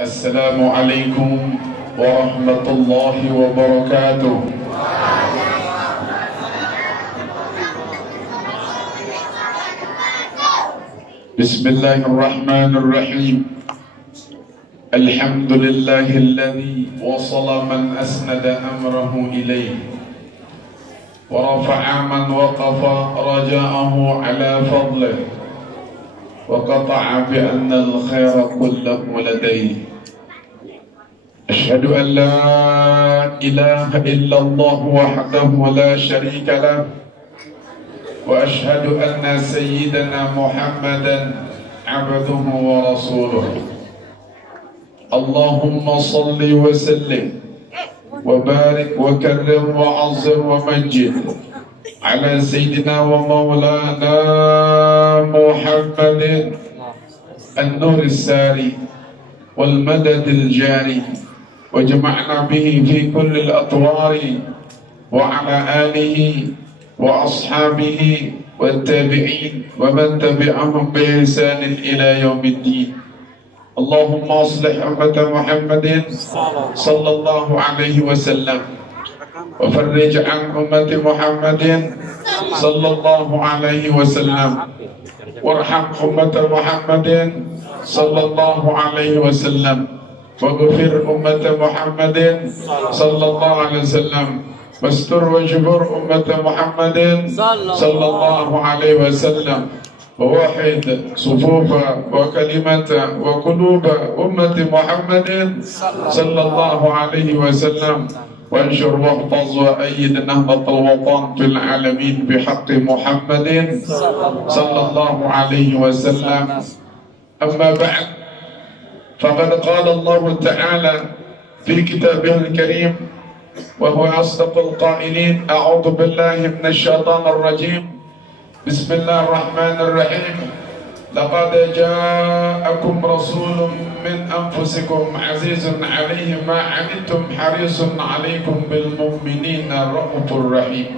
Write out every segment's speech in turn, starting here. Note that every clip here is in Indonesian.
Assalamualaikum warahmatullahi wabarakatuh. Bismillahirrahmanirrahim. Alhamdulillahilladzi wasala man asnada amrahu ilayhi wa rafa'a man waqafa raja'ahu ala fadlihi wa qata'a bi anna al-khayra kullahu ladayhi. Ashhadu an la ilaha illallah wahdahu la sharika lahu wa ashhadu anna sayyidana Muhammadan abduhu wa rasuluhu. Allahumma salli wa sallim wa barik wa karrim wa azzim wa majid ala sayyidina wa maulana Muhammadin an-nur as-sari wal madad al-jari wa jama'na bihi fi kulli al-atwari wa ala alihi wa ashabihi wa tabi'in wa man tabi'ahum bi ihsanin ila yaumiddin. Allahumma aslih ummat Muhammadin sallallahu alaihi wasallam wa farrij an ummati Muhammadin sallallahu alaihi wasallam warham ummat Muhammadin sallallahu alaihi wasallam waghfir ummat Muhammadin sallallahu alaihi wasallam wastur wajbur ummat Muhammadin sallallahu alaihi wasallam ووحد صفوف وكلمة وقلوب أمة محمد صلى الله عليه وسلم وانشر واحفظ وأيد نهضة الوطن في العالمين بحق محمد صلى الله عليه وسلم. أما بعد فقد قال الله تعالى في كتابه الكريم وهو أصدق القائلين: أعوذ بالله من الشيطان الرجيم بسم الله الرحمن الرحيم لقد جاءكم رسول من أنفسكم عزيز عليه ما عنتم حريص عليكم بالمؤمنين رؤوف رحيم.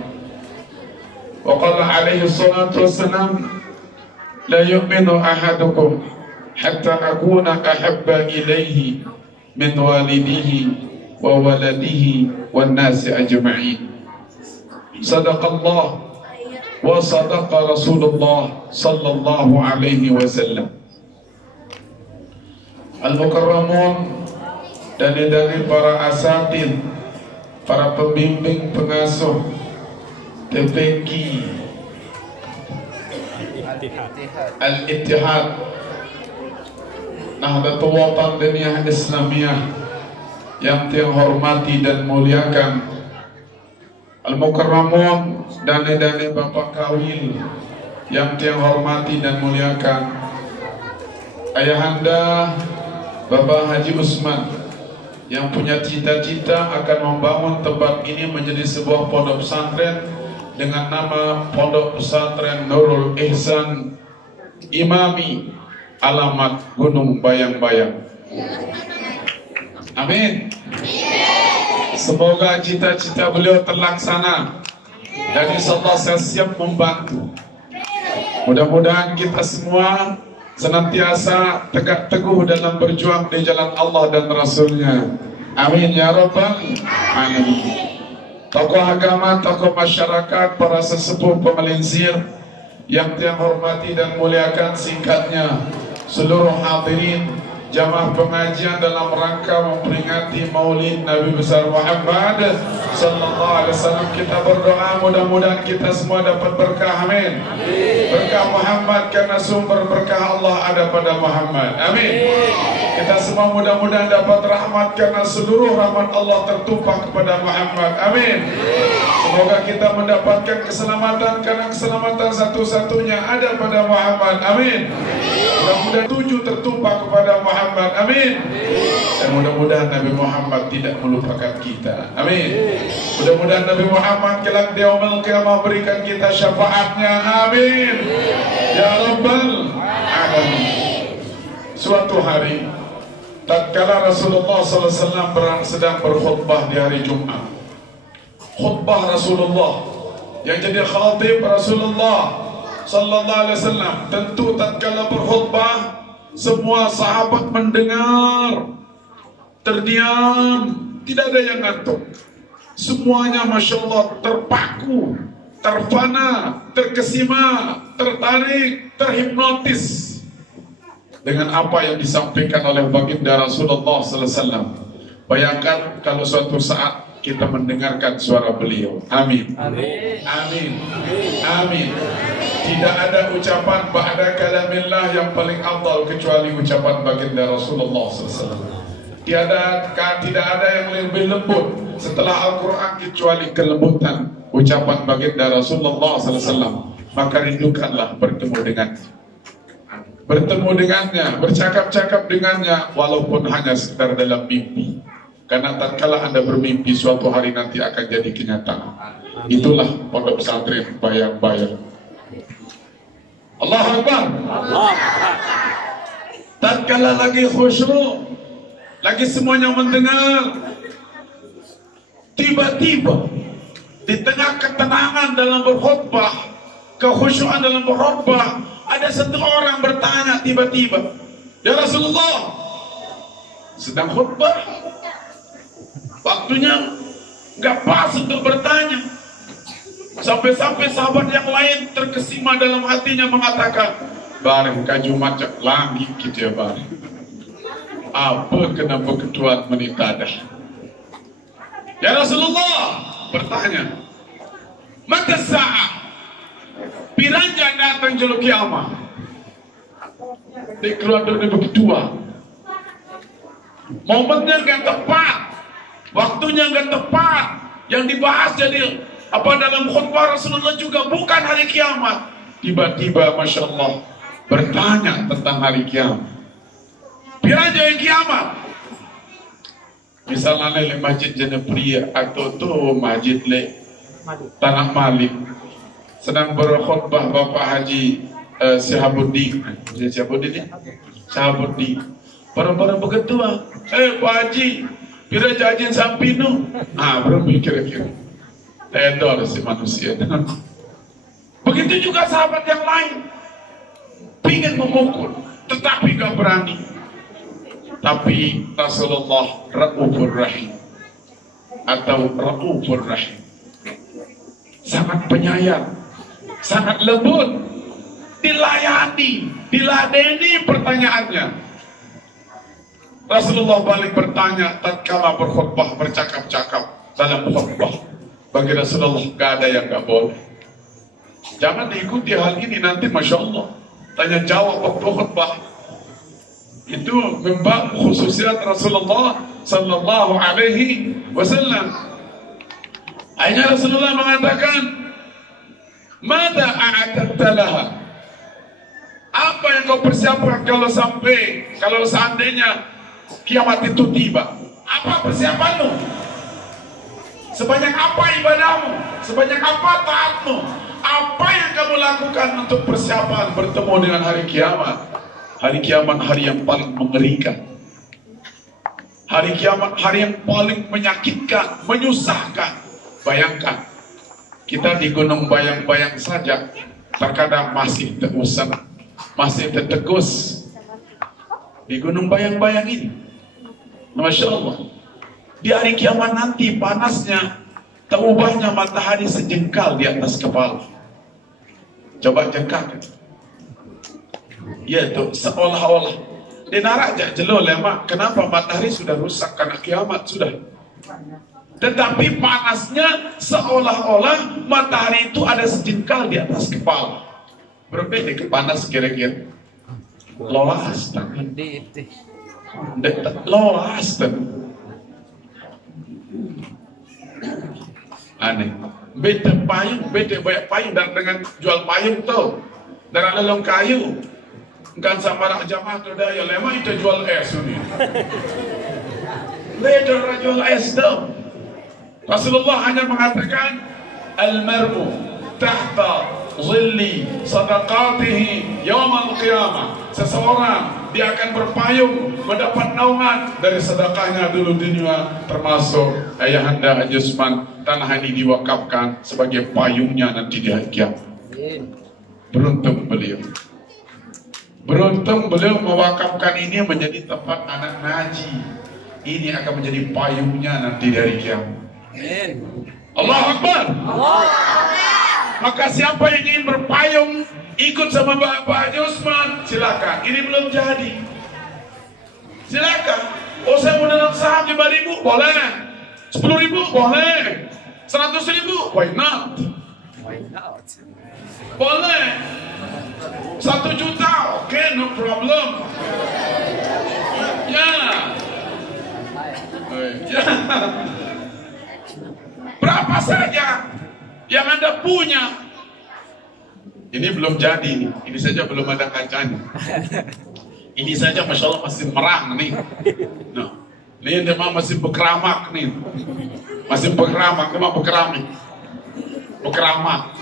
وقال عليه الصلاة والسلام: لا يؤمن أحدكم حتى أكون أحب إليه من والده وولده والناس أجمعين. صدق الله wa sadaqa Rasulullah sallallahu alaihi wasallam. Al-Mukarramun dan dari para asatid, para pembimbing pengasuh TPQ Al-Ittihad Nahdlatul Watan Diniyah Islamiyah yang saya hormati dan muliakan, Al-Mukarramun dan Bapak Kawil yang saya hormati dan muliakan, Ayahanda Bapak Haji Usman yang punya cita-cita akan membangun tempat ini menjadi sebuah pondok pesantren dengan nama Pondok Pesantren Nurul Ihsan Imami, alamat Gunung Bayang-Bayang. Amin. Semoga cita-cita beliau terlaksana dan insyaallah saya siap membantu. Mudah-mudahan kita semua senantiasa tegak teguh dalam berjuang di jalan Allah dan Rasulnya. Amin ya rabbal alamin. Tokoh agama, tokoh masyarakat, para sesepuh pemelinsir yang saya hormati dan muliakan, singkatnya seluruh hadirin jamaah pengajian dalam rangka memperingati Maulid Nabi besar Muhammad sallallahu alaihi wasallam, kita berdoa mudah-mudahan kita semua dapat berkah. Amin. Berkah Muhammad karena sumber berkah Allah ada pada Muhammad. Amin. Kita semua mudah-mudahan dapat rahmat karena seluruh rahmat Allah tertumpah kepada Muhammad. Amin. Semoga kita mendapatkan keselamatan karena keselamatan satu-satunya ada pada Muhammad. Amin. Mudah-mudahan 7 tertumpah kepada Muhammad. Amin. Dan mudah-mudahan Nabi Muhammad tidak melupakan kita. Amin. Mudah-mudahan Nabi Muhammad kelak di yaumul qiyamah berikan kita syafaatnya. Amin. Ya Rabbal alamin. Suatu hari tatkala Rasulullah SAW sedang berkhutbah di hari Jumat, khutbah Rasulullah yang jadi khatib Rasulullah sallallahu alaihi wasallam, tentu tatkala berkhutbah semua sahabat mendengar terdiam, tidak ada yang ngantuk. Semuanya Masya Allah terpaku, terfana, terkesima, tertarik, terhipnotis dengan apa yang disampaikan oleh baginda Rasulullah sallallahu alaihi wasallam. Bayangkan kalau suatu saat kita mendengarkan suara beliau. Amin. Amin. Amin. Amin. Tidak ada ucapan ba'da kalamillah yang paling afdal kecuali ucapan baginda Rasulullah sallallahu alaihi wasallam. Tidak ada yang lebih lembut setelah Al-Quran kecuali kelembutan ucapan baginda Rasulullah sallallahu alaihi wasallam. Maka rindukanlah bertemu dengannya, bercakap-cakap dengannya, walaupun hanya sekedar dalam mimpi. Karena tatkala Anda bermimpi, suatu hari nanti akan jadi kenyataan. Itulah pondok pesantren bayang-bayang. Allahu Akbar. Tatkala lagi khusyuk, lagi semuanya mendengar, tiba-tiba di tengah ketenangan dalam berkhutbah, kekhusyuan dalam berkhutbah, ada satu orang bertanya tiba-tiba, "Ya Rasulullah, sedang khutbah, waktunya nggak pas untuk bertanya." Sampai-sampai sahabat yang lain terkesima dalam hatinya mengatakan, "Bareng kaju macam langit gitu ya bareng. Apa kenapa ketuan menitadah?" Ya Rasulullah bertanya, "Mata sa'ah? Piranja datang jelo kiamat?" Dia keluar dari begitua. Momennya nggak tepat, waktunya nggak tepat. Yang dibahas jadi apa dalam khutbah Rasulullah juga bukan hari kiamat. Tiba-tiba Masya Allah bertanya tentang hari kiamat. Piranja yang kiamat? Misalnya le masjid Janapria atau tu masjid le Tanah Malik sedang berkhutbah Bapak Haji Syahabuddin. Syahabuddin. Para-para begitu Pak Haji, pira jajin sampinu. Belum kira-kira. Tendor si manusia. Begitu juga sahabat yang lain. Pingin memukul, tetapi gak berani. Tapi Rasulullah Ra'ufur Rahim atau Ra'ufur Rahim, sangat penyayang, sangat lembut, diladeni pertanyaannya. Rasulullah balik bertanya tatkala berkhutbah, bercakap-cakap dalam khutbah. Bagi Rasulullah gak ada yang gak boleh. Jangan diikuti hal ini, nanti Masya Allah tanya jawab waktu khutbah. Itu membab khususiat Rasulullah sallallahu alaihi wasallam. Akhirnya Rasulullah mengatakan, "Mada a'adatta laha?" Apa yang kau persiapkan kalau seandainya kiamat itu tiba? Apa persiapanmu? Sebanyak apa ibadahmu? Sebanyak apa taatmu? Apa yang kamu lakukan untuk persiapan bertemu dengan hari kiamat? Hari kiamat hari yang paling mengerikan. Hari kiamat hari yang paling menyakitkan, menyusahkan. Bayangkan, kita di gunung bayang-bayang saja terkadang masih terusap, masih tertegus di gunung bayang-bayang ini. Masya Allah. Di hari kiamat nanti panasnya terubahnya matahari sejengkal di atas kepala. Coba jengkal. Ya itu seolah-olah di neraka jelol ya mak. Kenapa? Matahari sudah rusak karena kiamat sudah. Tetapi panasnya seolah-olah matahari itu ada sejengkal di atas kepala. Berbeda ke panas kira-kira. Lolas tangan. Lolas tangan. Aneh. Beda payung, beda banyak payung dan dengan jual payung tuh. Dan lelong kayu. Kan sama rak jamaah tu daya lemah itu jual es ni. Beda jual es tu. Rasulullah hanya mengatakan al-mar'u tahta zilli sadaqatihi yaumil qiyamah. Seseorang dia akan berpayung mendapat naungan dari sedekahnya dulu di dunia, termasuk ayahanda Haji Usman. Tanah ini diwakafkan sebagai payungnya nanti di hari kiamat. Beruntung beliau. Beruntung beliau mewakafkan ini menjadi tempat anak ngaji. ini akan menjadi payungnya nanti dari kiamat. Allahu Akbar. Maka siapa yang ingin berpayung ikut sama Pak Haji Usman, silakan. Ini belum jadi. Silakan. Oh, saya mau dalam saham 5.000, boleh. 10.000, boleh. 100.000, why not? Boleh. 1 juta, oke, no problem. Ya. Ya. Berapa saja yang Anda punya. Ini belum jadi nih. Ini saja belum ada kacanya. Ini saja Masya Allah masih merang nih. Nah, ini memang masih berkeramak nih. Masih berkeramak, memang berkeramik. Berkeramak.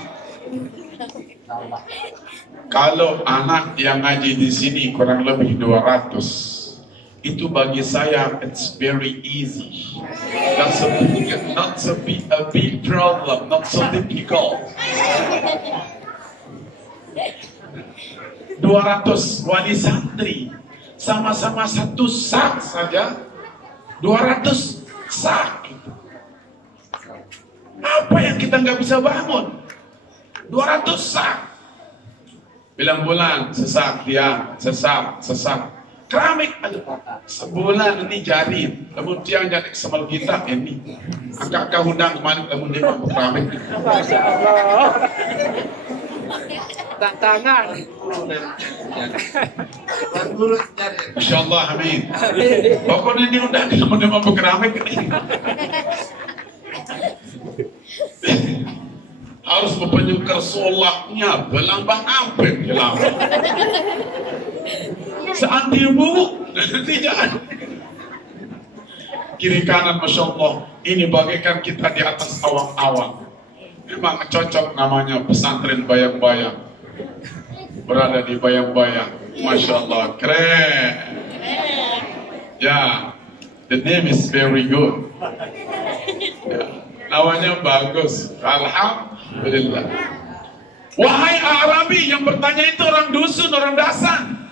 Kalau anak yang ngaji di sini kurang lebih 200. Itu bagi saya it's very easy. Not a big problem, not so difficult. 200 wali santri sama-sama 1 sak saja 200 sak. Apa yang kita nggak bisa bangun? 200 sak. Bilang bulan sesak dia, sesak. Keramik aja sebulan ini jadi, namun tiang jadi semal kita ini. Angkat kahundang kemarin namun dia mampu keramik. Masya Allah. Tantangan. Masya Allah, amin. Pokoknya ini udah namun dia mampu keramik ini. Harus mempenyukar solaknya, belambang ampun hilang. Seanti bubuk, tidak. Kiri kanan, Masya Allah. Ini bagaikan kita di atas awan-awan. Memang cocok namanya pesantren bayang-bayang. Berada di bayang-bayang. Masya Allah, keren. Ya, the name is very good. Ya, namanya bagus. Alhamdulillah. Wahai Arabi, yang bertanya itu orang dusun, orang dasan.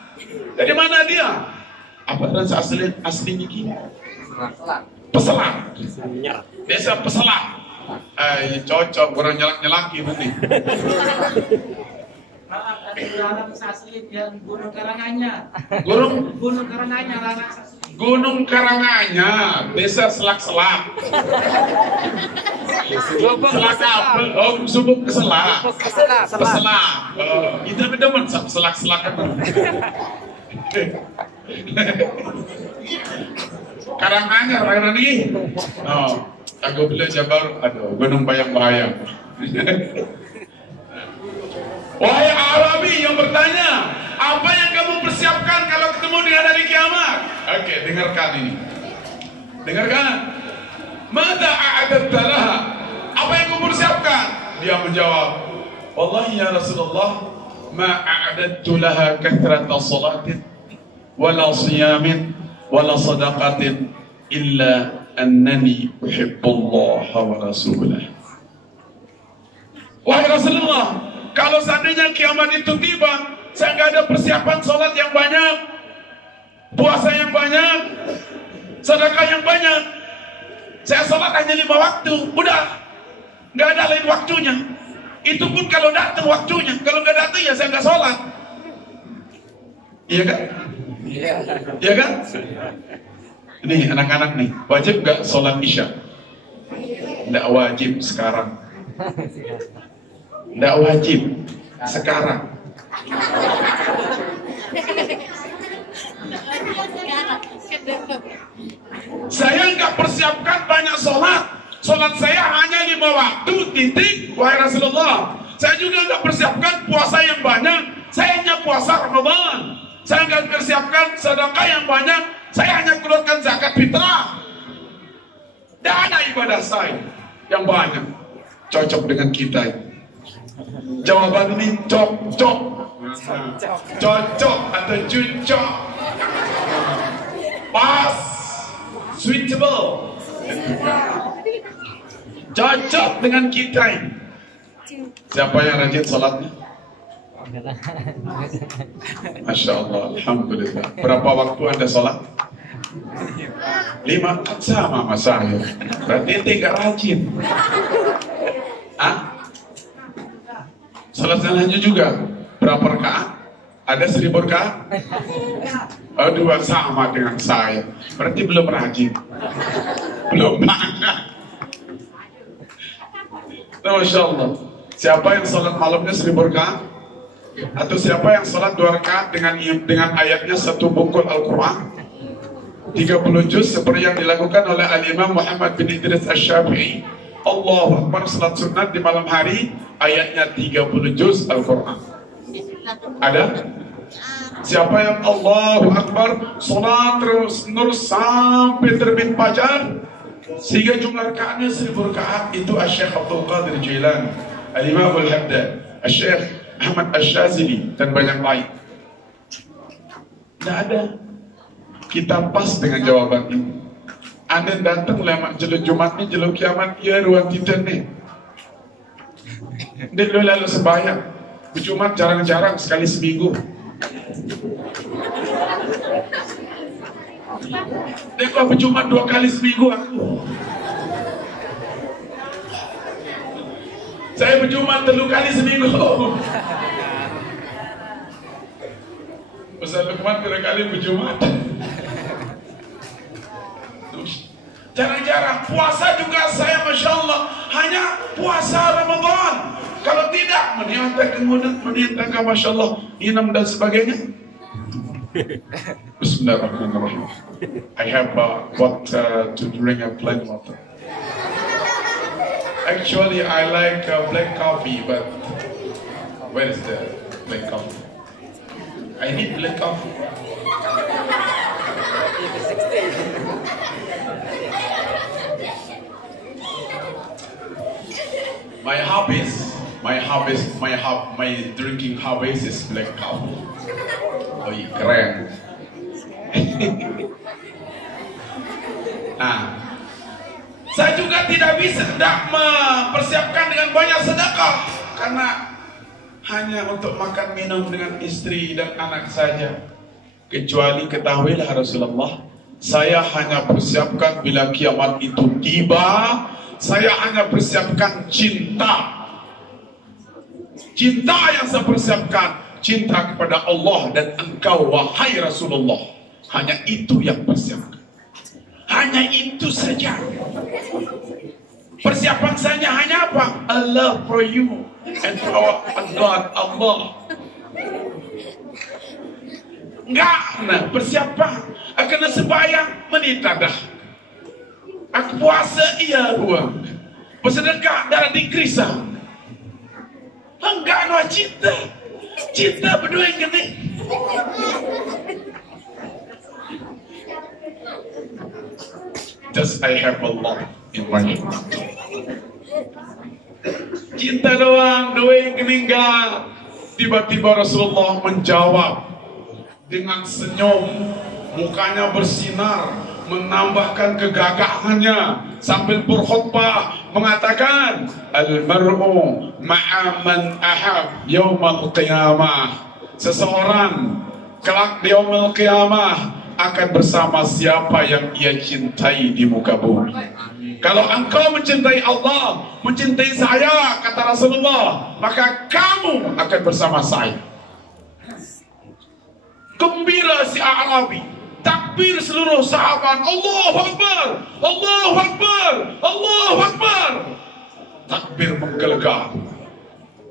Dari mana dia? Apa bahasa aslinya kita? Peselang. Desa Peselang. Cocok, orang nyelak-nyelaki nanti. Larang Saslit yang Gunung Karanganyar. Gunung Karanganyar, Larang Saslit. Gunung Karanganyar, desa Selak-Selak. Selak apa? Oh, Subuk Keselak. Peselak. Itu demen selak-selakan. Karanganyar, mana nih? Oh, aku beli Jabar, aduh, gunung bayang-bayang. Wahai Arabi yang bertanya, apa yang kamu persiapkan kalau ketemu dengan hari kiamat? Oke, dengarkan ini. Dengarkan. Mada a'adatta laha? Apa yang kamu persiapkan? Dia menjawab, wallahi ya Rasulullah, ma a'adattu laha kathrata salatin wala siyamin wala sadaqatin illa annani uhibbullah wa rasulah. Wahai Rasulullah, kalau seandainya kiamat itu tiba, saya nggak ada persiapan sholat yang banyak, puasa yang banyak, sedekah yang banyak. Saya sholat hanya 5 waktu, udah, nggak ada lain waktunya. Itu pun kalau datang waktunya, kalau nggak datang ya saya nggak sholat. Iya kan? Iya kan? Nih anak-anak nih, wajib nggak sholat isya? Nggak wajib sekarang. Nggak wajib sekarang. Saya nggak persiapkan banyak sholat. Sholat saya hanya 5 waktu, titik. Wahai Rasulullah, saya juga nggak persiapkan puasa yang banyak. Saya hanya puasa Ramadan. Saya nggak persiapkan sedekah yang banyak. Saya hanya keluarkan zakat fitrah. Tidak ada ibadah saya yang banyak. Cocok dengan kita. Jawaban ini cocok atau cucok, pas, suitable, cocok dengan kita ini. Siapa yang rajin salatnya? Masya Allah, alhamdulillah. Berapa waktu Anda salat? 5 kan sama sama saya. Berarti ente nggak rajin. Salat sunahnya juga berapa rakaat? Ada 1000 rakaat? Oh, 2 sama dengan saya. Berarti belum rajin. Belum banget. Masya Allah. Siapa yang salat malamnya 1000 rakaat? Atau siapa yang salat 2 rakaat dengan ayatnya 1 bungkul Al-Quran 30 juz seperti yang dilakukan oleh Al-Imam Muhammad bin Idris Asy-Syafi'i. Allahu Akbar, salat sunat di malam hari, ayatnya 30 juz Al-Quran. Ada? Siapa yang Allahu Akbar salat terus sampai terbit fajar sehingga jumlah rakaatnya 1000 rakaat, itu Asy-Syaikh Abdul Qadir Jilani, Al-Imam Al-Haddad, Asy-Syaikh Ahmad Asy-Syadzili, dan banyak lain. Tidak ada. Kita pas dengan jawaban ini. Anda datang lewat jeluk Jumat ni, jeluk kiamat, ya ruang kita ni. Dia lalu sembahyang. Jumat jarang-jarang, sekali seminggu. Dia kok berjumat 2 kali seminggu aku. Saya berjumat 3 kali seminggu. Ustaz Lukman 3 kali berjumat. Jarang-jarang. Puasa juga saya, Masya Allah, hanya puasa Ramadan. Kalau tidak, meniatakan Masya Allah, inam dan sebagainya. Bismillahirrahmanirrahim. I have water to drink, a plain water. Actually, I like black coffee, but where is the black coffee? I need black coffee. My drinking hobbies is black coffee. Oh iya, keren. Nah, saya juga tidak mempersiapkan dengan banyak sedekah karena hanya untuk makan minum dengan istri dan anak saja. Kecuali ketahuilah Rasulullah, saya hanya persiapkan bila kiamat itu tiba, saya hanya persiapkan cinta. Cinta yang saya persiapkan, cinta kepada Allah dan engkau wahai Rasulullah. Hanya itu yang persiapkan. Hanya itu saja. Persiapan saya hanya apa? I love for you and for our God Allah. Enggak, nah persiapan. Akan sembahyang menitadah. Aku puasa iya ruang. Bersedekah darah dikrisa. Enggak, no cinta. Cinta berdua yang gini. Just I have Allah in my heart. Cinta doang, dua yang gini enggak. Tiba-tiba Rasulullah menjawab dengan senyum, mukanya bersinar, menambahkan kegagahannya sambil berkhutbah mengatakan al-mar'u ma'a man ahab yaumal qiyamah. Seseorang kelak di yaumul qiyamah akan bersama siapa yang ia cintai di muka bumi. Kalau engkau mencintai Allah, mencintai saya, kata Rasulullah, maka kamu akan bersama saya. Gembira si Arabi, takbir seluruh sahabat, Allahu Akbar, Allahu Akbar, Allahu Akbar. Takbir menggelegar.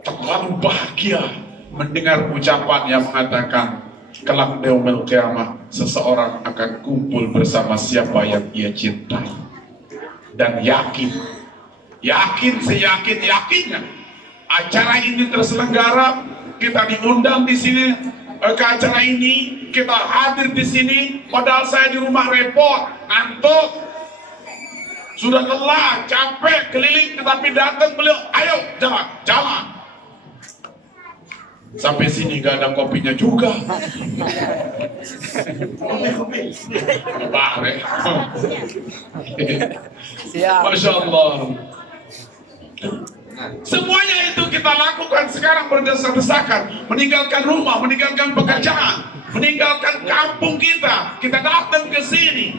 Terlalu bahagia mendengar ucapan yang mengatakan kelak di yaumil qiyamah seseorang akan kumpul bersama siapa yang ia cintai. Dan seyakin-yakinnya acara ini terselenggara, kita diundang di sini ke acara ini, kita hadir di sini, padahal saya di rumah repot, ngantuk, sudah lelah, capek, keliling, tetapi datang beliau, ayo jalan. Sampai sini gak ada kopinya juga. Masya Allah. Semuanya itu kita lakukan sekarang berdasar-desakan, meninggalkan rumah, meninggalkan pekerjaan. meninggalkan kampung kita datang ke sini.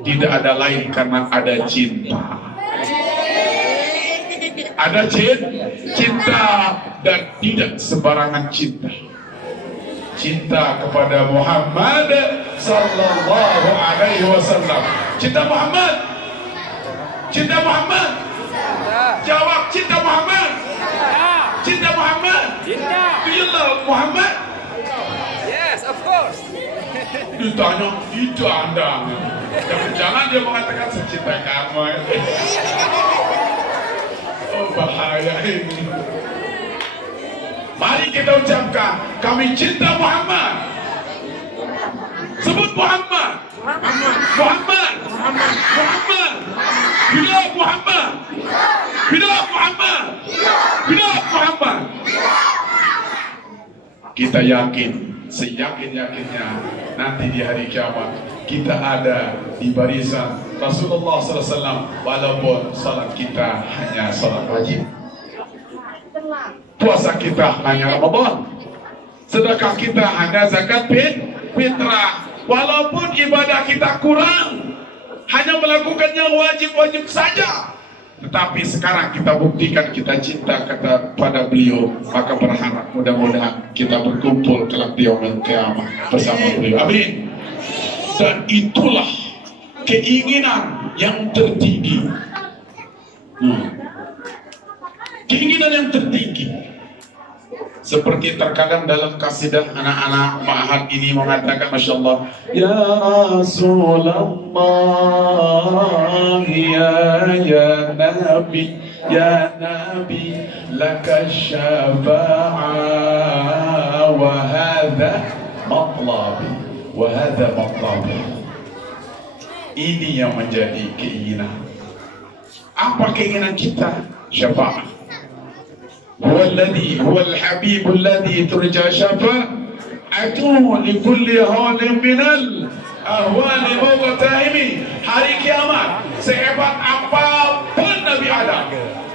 Tidak ada lain karena ada cinta. Ada cinta dan tidak sembarangan cinta. Cinta kepada Muhammad sallallahu alaihi wasallam. Cinta Muhammad. Cinta Muhammad. Jawab, cinta Muhammad. Cinta Muhammad. Do you love Muhammad? Yes, of course. Ditanya, itu Anda. Jangan dia mengatakan saya cinta kamu. Oh, bahaya ini. Mari kita ucapkan, kami cinta Muhammad. Sebut Muhammad. Muhammad. Muhammad. Bila Muhammad. Bila Muhammad. Bila Muhammad. Kita yakin, seyakin-yakinnya nanti di hari kiamat kita ada di barisan Rasulullah SAW, walaupun salat kita hanya salat wajib, puasa kita hanya Ramadan, sedekah kita hanya zakat fitrah, walaupun ibadah kita kurang, hanya melakukannya wajib-wajib saja. Tetapi sekarang kita buktikan kita cinta kepada beliau, maka berharap mudah-mudahan kita berkumpul kelak di yaumil qiyamah bersama beliau. Amin. Dan itulah keinginan yang tertinggi. Keinginan yang tertinggi. Seperti terkadang dalam kasidah anak-anak ma'had ini mengatakan, Masya Allah, Ya Rasulullah, ya Nabi, ya Nabi, laka syafa'ah, wa hadha matlabi, wa hadha matlabi. Ini yang menjadi keinginan. Apa keinginan kita? Syafa'ah. هو الحبيب الذي ترجى شفاعته لكل هول من الأهوال ومتاهم. Hari kiamat, sehebat apapun Nabi Adam,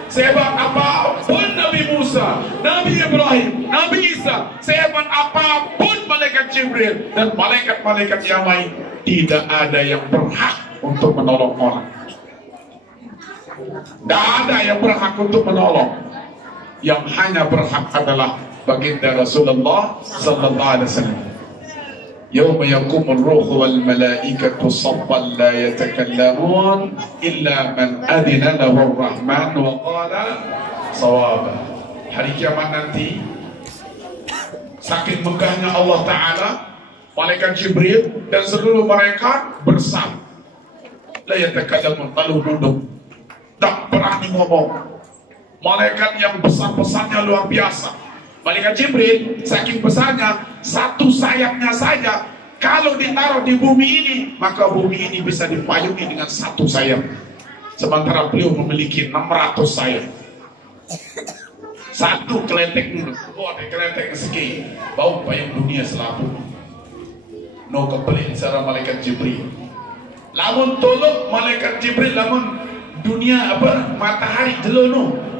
sehebat apapun Nabi Musa, Nabi Ibrahim, Nabi Isa, sehebat apapun malaikat Jibril dan malaikat-malaikat yang lain, tidak ada yang berhak untuk menolong orang. Tidak ada yang berhak untuk menolong. Yang hanya berhak adalah baginda Rasulullah sallallahu alaihi wasallam. Yauma yaqumur ruhu wal malaikatu saffan la yatakallamun illa man adina lahu ar-rahman wa qala shawaba. Hari kiamat nanti, saking megahnya Allah Ta'ala, malaikat Jibril dan seluruh mereka bersama. La yatakallamun, lalu duduk, tak berani ngomong. Malaikat yang besar-besarnya luar biasa. Malaikat Jibril saking besarnya, satu sayapnya saja kalau ditaruh di bumi ini, maka bumi ini bisa dipayungi dengan satu sayap. Sementara beliau memiliki 600 sayap. Satu keletek dulu, ada keletek segi, bau payung dunia selaput. No kebelit secara malaikat Jibril. Lamun tolong malaikat Jibril, lamun dunia apa matahari jelono.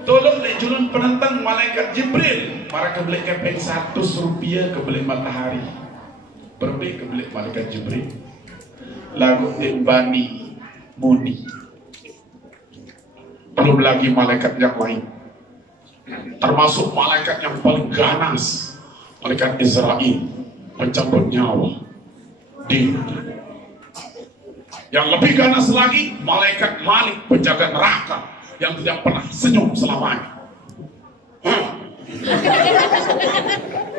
Tolong le julun penentang malaikat Jibril, maka beli kepeng 100 rupiah ke beli matahari, berbeli ke beli malaikat Jibril. Lalu Bani Muni, belum lagi malaikat yang lain, termasuk malaikat yang paling ganas, malaikat Israel, pencabut nyawa. Yang lebih ganas lagi, malaikat Malik, penjaga neraka, yang tidak pernah senyum selamanya.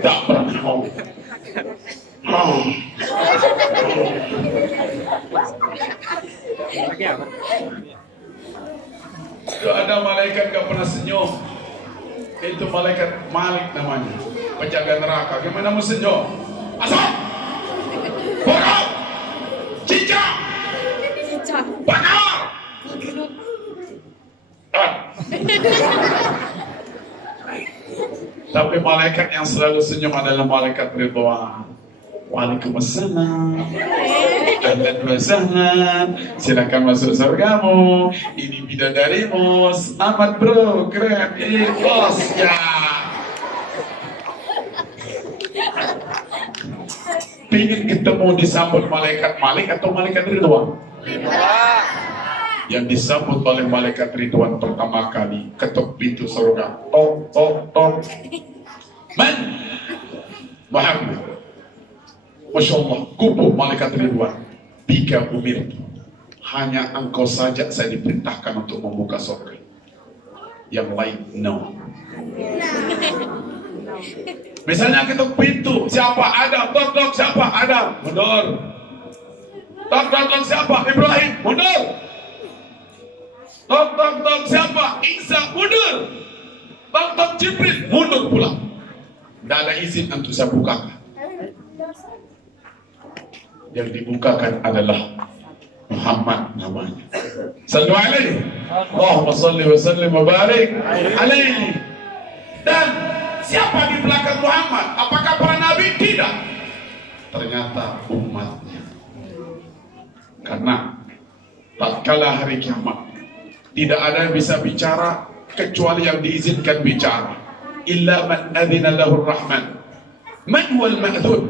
Tak pernah mau. Kalau ada malaikat gak pernah senyum, itu malaikat Malik namanya, penjaga neraka. Gimana mau senyum? Asal, borok, cincang, bakar. Tapi malaikat yang selalu senyum adalah malaikat Ridwan. Waalaikumsalam, ahlan wa sahlan, silakan masuk surgamu, ini bidadarimu, selamat bro, keren, ikhlas ya. Pengen ketemu disambut malaikat Malik atau malaikat Ridwan? Yang disambut oleh malaikat Ridwan pertama kali, ketuk pintu surga. Tok, tok, tok. Man? Muhammad. Masya Allah, kubu malaikat Ridwan. Bika umir. Hanya engkau saja saya diperintahkan untuk membuka surga. Yang lain, no. Misalnya ketuk pintu, siapa? Adam. Tok, tok, siapa? Adam. Mundur. Tok, tok, tok, siapa? Ibrahim. Mundur. Tok, tok, tok, siapa? Isa. Mundur. Tok, tok, Jibril. Mundur pula. Tidak ada izin untuk saya bukakan. Yang dibukakan adalah Muhammad namanya. Sallu alaihi. Allahumma salli wa sallim wa barik alaihi. Dan siapa di belakang Muhammad? Apakah para nabi? Tidak. Ternyata umatnya. Karena tatkala hari kiamat tidak ada yang bisa bicara kecuali yang diizinkan bicara. Illa man adzina lahu rahman. Man huwal ma'dzun?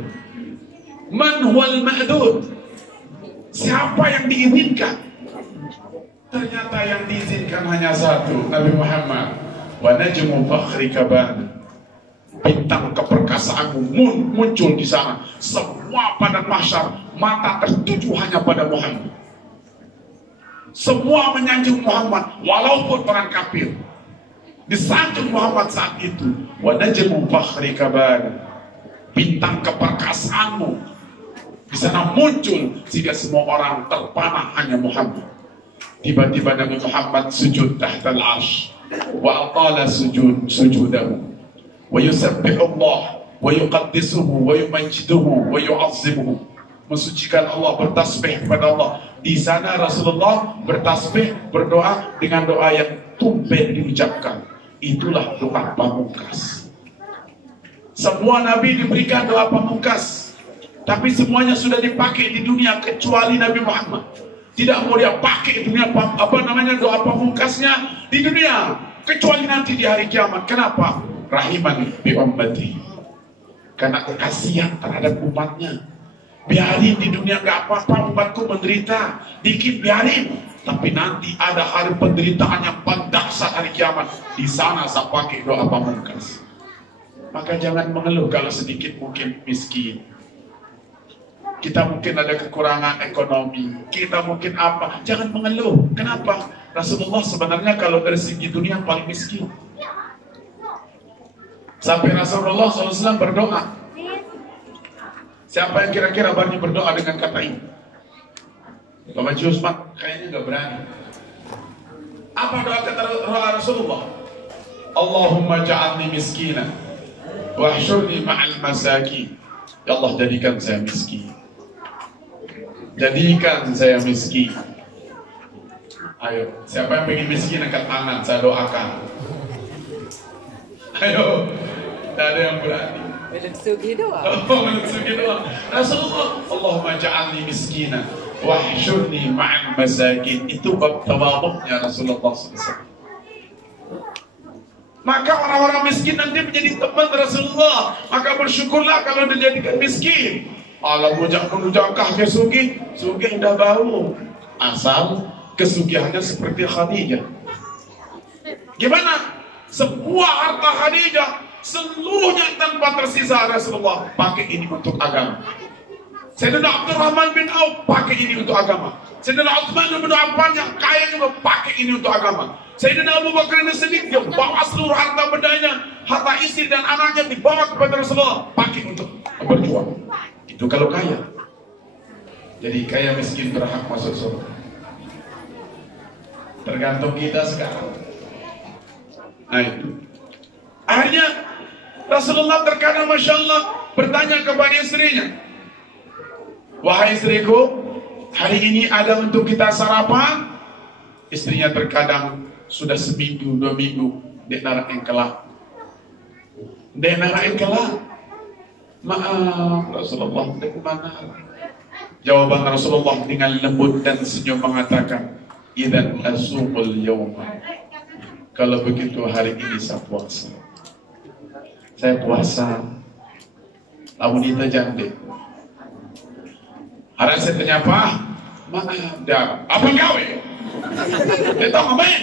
Man huwal ma'dzun? Siapa yang diizinkan? Ternyata yang diizinkan hanya satu, Nabi Muhammad. Wa najmu fakhrika ban. Bintang keperkasaanmu muncul di sana. Semua pada mahsyar mata tertuju hanya pada Muhammad. Semua menyanjung Muhammad walaupun orang kafir. Disanjung Muhammad saat itu. Wa najmu fakhrika ban. Bintang keperkasaanmu di sana muncul sehingga semua orang terpana hanya Muhammad. Tiba-tiba Nabi Muhammad sujud tahta al-arsh wa atala sujudahu wa yusabbihu Allah wa yuqaddisuhu wa yumajjiduhu wa yu'azzimuhu. Mensucikan Allah, bertasbih kepada Allah. Di sana Rasulullah bertasbih, berdoa dengan doa yang tumben diucapkan. Itulah doa pamungkas. Semua nabi diberikan doa pamungkas, tapi semuanya sudah dipakai di dunia kecuali Nabi Muhammad. Tidak mau dia pakai dunia doa pamungkasnya di dunia kecuali nanti di hari kiamat. Kenapa? Rahiman bi ummati. Karena kasihan terhadap umatnya. Biarin di dunia gak apa-apa umatku menderita dikit, biarin. Tapi nanti ada hari penderitaan yang dahsyat hari kiamat. Di sana saya pakai doa pamungkas. Maka jangan mengeluh kalau sedikit mungkin miskin. Kita mungkin ada kekurangan ekonomi. Kita mungkin apa. Jangan mengeluh. Kenapa? Rasulullah sebenarnya kalau dari segi dunia paling miskin. Sampai Rasulullah SAW berdoa. Siapa yang kira-kira berani berdoa dengan kata ini? Bapak Jusman kayaknya gak berani. Apa doa kata Rasulullah? Allahumma ja'alni miskina wahsyurni ma'al masakin. Ya Allah, jadikan saya miskin. Jadikan saya miskin. Ayo, siapa yang pengen miskin angkat tangan, saya doakan. Ayo, tidak ada yang berani. Mensugi doa. Mensugi doa. Rasulullah, Allahumma ja'alni miskina wahsyurni ma'al masakin. Itu bab tawadhu'nya Rasulullah SAW. Maka orang-orang miskin nanti menjadi teman Rasulullah. Maka bersyukurlah kalau dijadikan miskin. Allah menunjukkan kesugih, sugih dah bau. Asal kesugihannya seperti Khadijah. Gimana? Semua harta Khadijah, seluruhnya tanpa tersisa Rasulullah pakai ini untuk agama. Sayyidina Abdurrahman bin Auf pakai ini untuk agama. Sayyidina Utsman bin Affan yang kaya juga pakai ini untuk agama. Sayyidina Abu Bakar As-Siddiq yang bawa seluruh harta bendanya, harta istri dan anaknya dibawa kepada Rasulullah, pakai untuk berjuang. Itu kalau kaya. Jadi kaya miskin berhak masuk surga. Tergantung kita sekarang. Nah itu. Akhirnya Rasulullah terkadang Masya Allah bertanya kepada istrinya, wahai istriku, hari ini ada untuk kita sarapan? Istrinya terkadang sudah seminggu, 2 minggu dek nara engkelah. Dek nara engkelah. Maaf Rasulullah, dek mana? Jawaban Rasulullah dengan lembut dan senyum mengatakan, idzan asumul yawma. Kalau begitu hari ini saya puasa. Saya puasa. Namun itu jande. Ada saya tanya apa? Maaf, dah. Apa gawe? Dia tahu ngapain?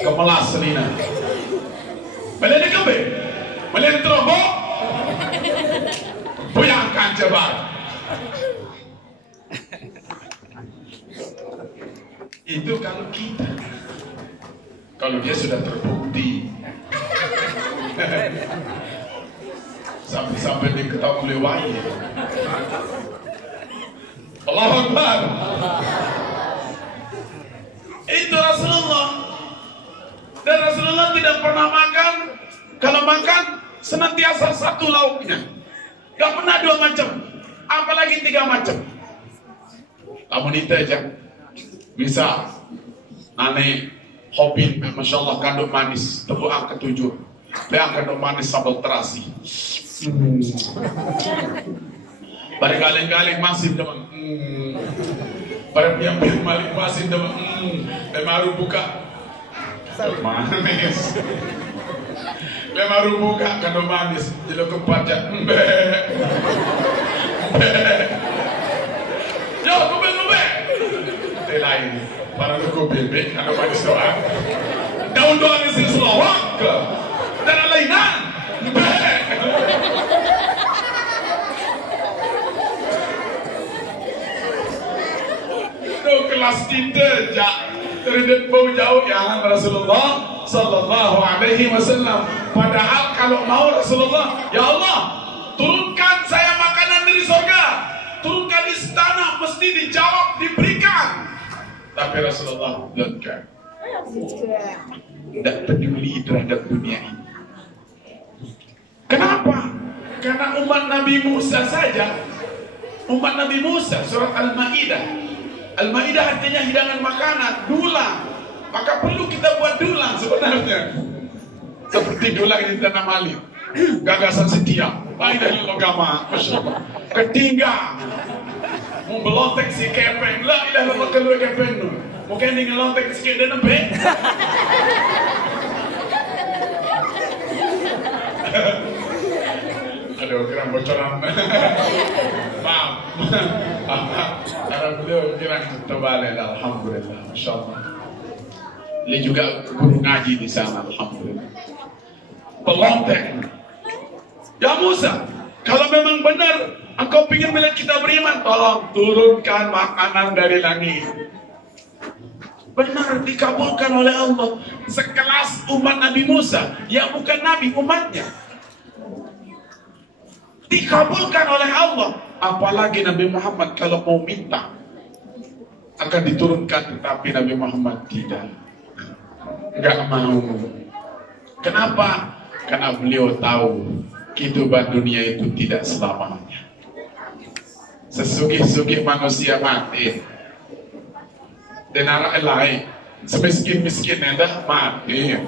Kemelas selina. Balik dia gawe? Balik dia terobok? Buyangkan jebar. Itu kalau kita. Kalau dia sudah terbukti. Sampai diketahui oleh wahyu. Allahu Akbar. Itu Rasulullah. Dan Rasulullah tidak pernah makan. Kalau makan senantiasa satu lauknya. Gak pernah dua macam. Apalagi tiga macam. Kamu nita aja. Bisa. Nane hobi, Masya Allah, kandung manis. Tebu angka 7. Leang kandung manis sambal terasi. Pada kaleng-kaleng masih teman. Pada piang-piang malik masih teman. Baru buka manis. Baru buka kandung manis. Jelok kepajak. Yo, kubek. Lain. Para kubek kandung manis doang. Daun doang isi selawak. Dan lainan. Itu kelas kita terdekat bau jauh yang Rasulullah Sallallahu Alaihi Wasallam. Padahal kalau mau Rasulullah, ya Allah, turunkan saya makanan dari surga, turunkan di istana, mesti dijawab, diberikan. Tapi Rasulullah tidak peduli terhadap dunia ini. Kenapa? Karena umat Nabi Musa saja, umat Nabi Musa, surat Al-Ma'idah. Al-Ma'idah artinya hidangan makanan, dulang. Maka perlu kita buat dulang sebenarnya. Seperti dulang di Tanah Mali. Gagasan setia. Baiklah logama. Ketiga. Membelontek si kepeng. La ilaha illallah kalau kepeng. Mungkin ini ngelontek sikit dan nempe. Ada kira bocoran. Maaf. Karena beliau kira terbalik. Alhamdulillah. Masya Allah. Dia juga guru ngaji di sana. Alhamdulillah. Pelontek. Ya Musa, kalau memang benar engkau ingin melihat kita beriman, tolong turunkan makanan dari langit. Benar, dikabulkan oleh Allah. Sekelas umat Nabi Musa, yang bukan Nabi, umatnya, dikabulkan oleh Allah. Apalagi Nabi Muhammad kalau mau minta akan diturunkan, tetapi Nabi Muhammad tidak, nggak mau. Kenapa? Karena beliau tahu kehidupan dunia itu tidak selamanya. Sesugih-sugih manusia mati, dan anak lain semiskin-miskin dah mati.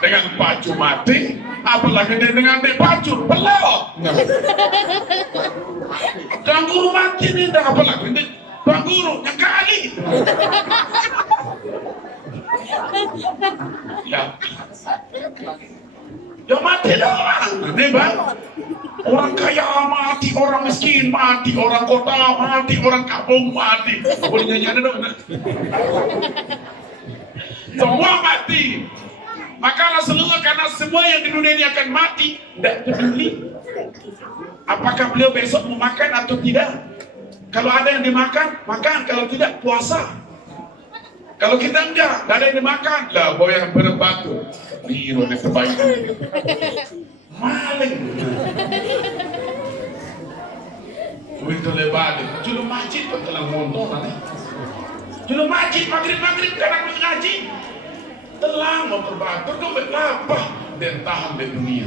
Dengan baju mati, apalagi dengan baju pelot. Tuan guru mati ni dah, apalagi tuan guru yang kali. Ya mati dah orang, ni bang. Orang kaya mati, orang miskin mati, orang kota mati, orang kampung mati. Boleh nyanyi ada dong? Semua mati. Maka Rasulullah, karena semua yang di dunia ini akan mati, tidak peduli apakah beliau besok mau makan atau tidak. Kalau ada yang dimakan, makan. Kalau tidak, puasa. Kalau kita enggak, tidak ada yang dimakan, lah bawa yang berbatu. Biru yang terbaik. Maling. Itu lebar. Julu masjid pun telah montok nanti. Julu masjid maghrib karena ngaji. Telah mau berbatu, kau betapa dan tahan di dunia.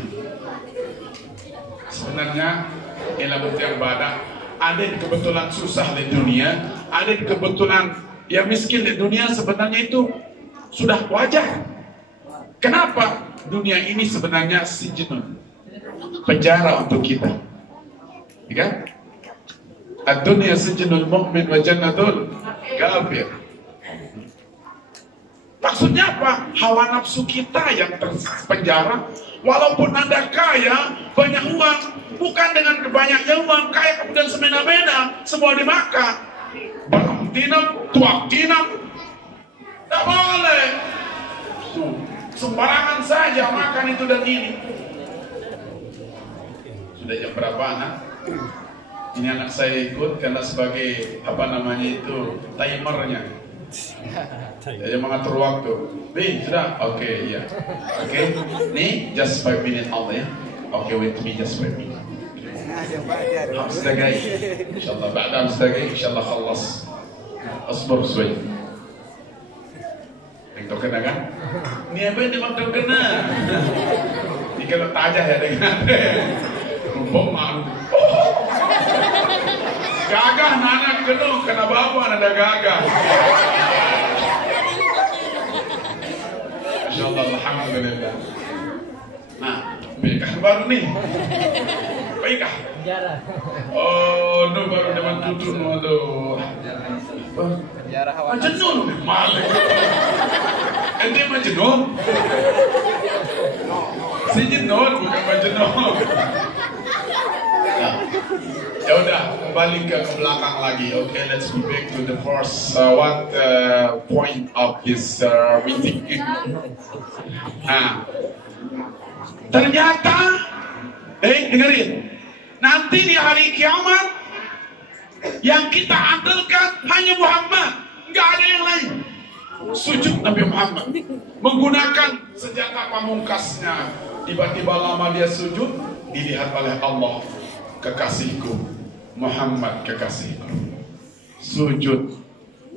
Sebenarnya ialah bukti yang badak. Ada kebetulan susah di dunia, ada kebetulan yang miskin di dunia. Sebenarnya itu sudah wajar. Kenapa? Dunia ini sebenarnya sijnun, penjara untuk kita. Ya? Ad-dunya sijnul mu'min wa jannatul kafir. Maksudnya apa? Hawa nafsu kita yang terpenjara. Walaupun Anda kaya, banyak uang, bukan dengan banyaknya uang, kaya kemudian semena-mena, semua dimakan. Barang tinam, tuak tinam, tidak boleh. Sembarangan saja makan itu dan ini. Sudah jam berapa anak? Ini anak saya ikut karena sebagai apa namanya itu timernya. Saya mengatur waktu. Nih sudah, oke ya, oke. Nih just 5 minutes all ya. Oke, wait me just 5 minutes. 5 دقائق إن شاء الله بعد 5 دقائق إن شاء الله خلص. أصبر شوي. Itu kena kan? Ini apa yang dimaksud kena? Ini kalau tajah ya dengan rumput malu. Gagah nanak kena, kena bawa ada gagah. Insyaallah alhamdulillah. Nah, baikah baru nih. Baikah? Oh, no baru dapat tutun aduh. Majnun malik. Ente majnun. Si Jinun bukan majnun. Ya udah, kembali ke belakang lagi. Okay, let's be back to the first point of this meeting. Nah, ternyata, dengerin, nanti di hari kiamat yang kita andalkan hanya Muhammad, nggak ada yang lain. Sujud Nabi Muhammad menggunakan senjata pamungkasnya. Tiba-tiba lama dia sujud, dilihat oleh Allah. Kekasihku Muhammad, kekasihku sujud.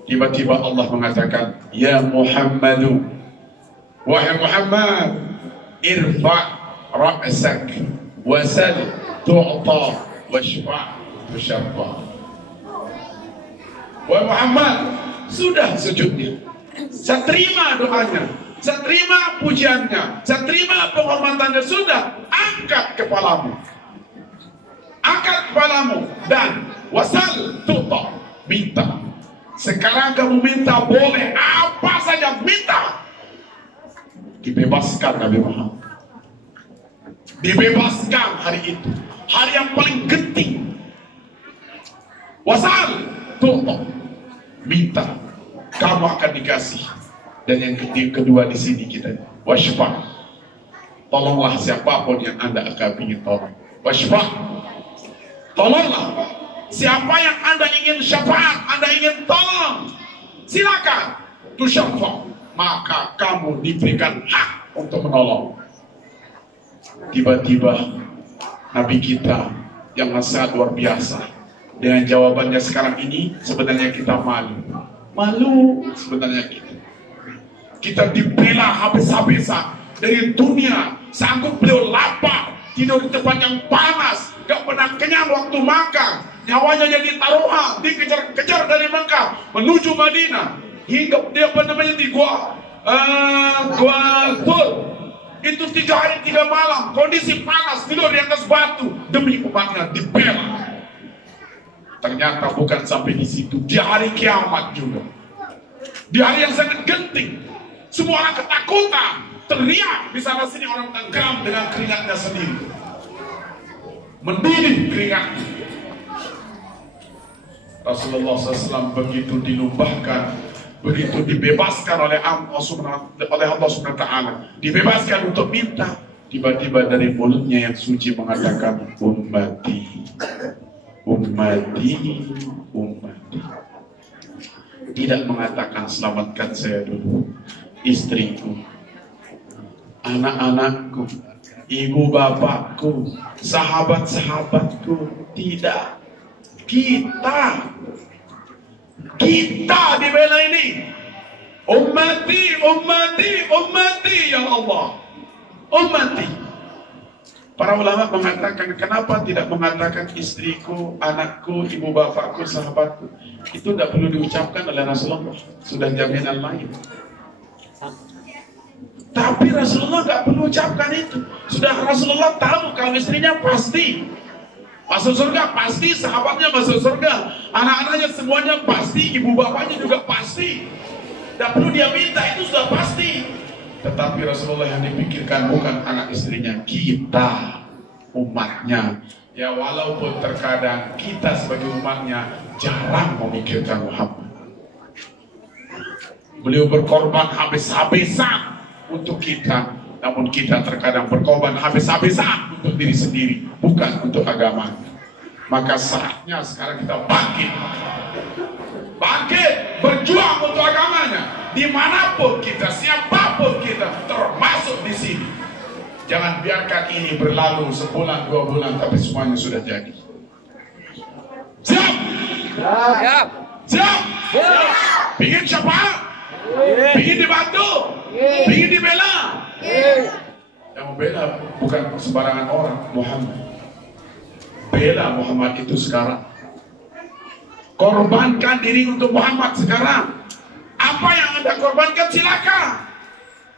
Tiba-tiba Allah mengatakan, ya Muhammadu, wahai Muhammad, irfa' ra'sak wasal tu'ta washfa' tushaffa. Wahai Muhammad, sudah sujudnya, saya terima doanya, saya terima pujiannya, saya terima penghormatannya, sudah, angkat kepalamu. Angkat kepalamu dan wasal tuta, minta. Sekarang kamu minta, boleh apa saja minta. Dibebaskan Nabi Muhammad. Dibebaskan hari itu, hari yang paling genting. Wasal tuta, minta, kamu akan dikasih. Dan yang kedua di sini kita washfa, tolonglah siapapun yang Anda akan ingin tolong. Washfa, tolonglah siapa yang Anda ingin syafaat, Anda ingin tolong, silakan. Tushaffa, maka kamu diberikan hak untuk menolong. Tiba-tiba Nabi kita yang sangat luar biasa dengan jawabannya sekarang ini, sebenarnya kita malu sebenarnya kita dibela habis-habisan dari dunia. Sanggup beliau lapar, tidur di tempat yang panas, gak pernah kenyang waktu makan, nyawanya jadi taruhan, dikejar-kejar dari Mekah menuju Madinah, hingga dia di gua Tur. Itu 3 hari 3 malam, kondisi panas, tidur di atas batu demi umatnya, dibela. Ternyata bukan sampai di situ, di hari kiamat juga, di hari yang sangat genting, semua orang ketakutan, teriak di sana sini, orang tenggelam dengan keringatnya sendiri, mendidih keringatnya. Rasulullah SAW begitu dilumbahkan, begitu dibebaskan oleh Allah Subhanahu wa Ta'ala, dibebaskan untuk minta. Tiba-tiba dari mulutnya yang suci mengatakan, ummati, ummati, ummati. Tidak mengatakan selamatkan saya dulu, istriku, anak-anakku, ibu bapakku, sahabat-sahabatku. Tidak, kita dibela ini. Ummati, ummati, ummati, ya Allah, ummati. Para ulama mengatakan, kenapa tidak mengatakan istriku, anakku, ibu bapakku, sahabatku? Itu tidak perlu diucapkan oleh Rasulullah, sudah jaminan lain. Tapi Rasulullah nggak perlu ucapkan itu. Sudah Rasulullah tahu kalau istrinya pasti masuk surga, pasti sahabatnya masuk surga, anak-anaknya semuanya pasti, ibu bapaknya juga pasti. Tidak perlu dia minta, itu sudah pasti. Tetapi Rasulullah yang dipikirkan bukan anak istrinya, kita, umatnya. Ya walaupun terkadang kita sebagai umatnya jarang memikirkan Muhammad. Beliau berkorban habis-habisan untuk kita. Namun kita terkadang berkorban habis-habisan untuk diri sendiri, bukan untuk agama. Maka saatnya sekarang kita bangkit. Bangkit, berjuang untuk agamanya. Dimanapun kita, siapapun kita, termasuk di sini. Jangan biarkan ini berlalu sebulan, 2 bulan, tapi semuanya sudah jadi. Siap? Siap. Siap? Pingin syafaat? Pingin dibantu? Pingin dibela? Yang membela bukan sembarangan orang, Muhammad. Bela Muhammad itu sekarang. Korbankan diri untuk Muhammad sekarang. Apa yang Anda korbankan silakan.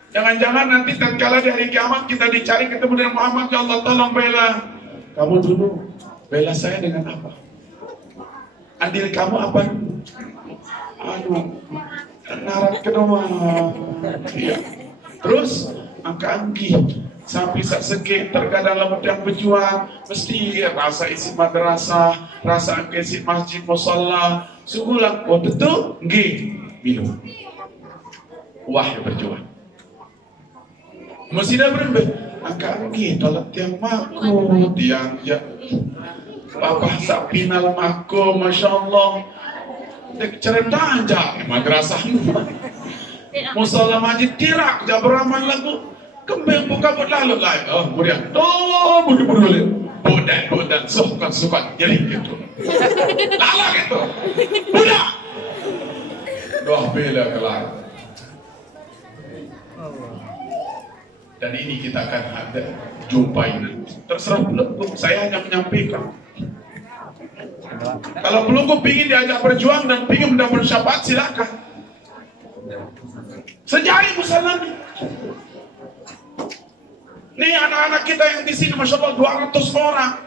Jangan-jangan nanti tatkala di hari kiamat kita dicari ketemu dengan Muhammad, ya Allah tolong bela. Kamu dulu bela saya dengan apa? Andil kamu apa? Aduh, narat kedua. Iya. Terus angka-angki sampai sake terkadang lemut yang berjuang mesti rasa isi madrasah, rasa isi masjid musalla, sugulang. Oh tentu nggih minum. Wah berjuang. Mesti dah berembet. Angka-angki tolak tiang maku, tiang ya. Bapak sak final maku, masya Allah. Dek cerita aja madrasah. Musalla majid tirak, jaberaman lagu. Kembang buka buat lalu lain. Oh, kemudian. Oh, boleh. Bodan, sukan, jadi gitu. Lala gitu. Budak. Doa bela kelar. Dan ini kita akan ada jumpai nanti. Terserah belum, saya hanya menyampaikan. Kalau belum pingin diajak berjuang dan pingin mendapat syafaat, silakan. Sejari musalani. Nih anak-anak kita yang di sini, masya Allah 200 orang.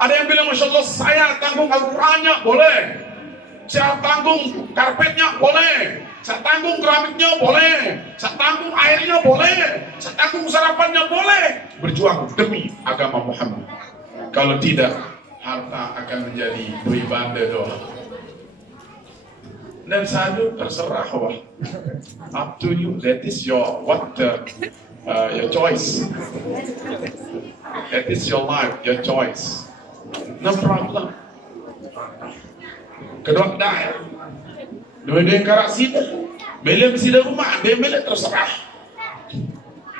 Ada yang bilang, masya Allah saya tanggung Al-Qurannya, boleh. Saya tanggung karpetnya, boleh. Saya tanggung keramiknya, boleh. Saya tanggung airnya, boleh. Saya tanggung sarapannya, boleh. Berjuang demi agama Muhammad. Kalau tidak, harta akan menjadi bui banda doang. Dan sadu terserah wah. Up to you. That is your your choice. That is your life, your choice. No problem. Kedua dah. Dua-dua karak sida. Bila sida rumah, bila terserah.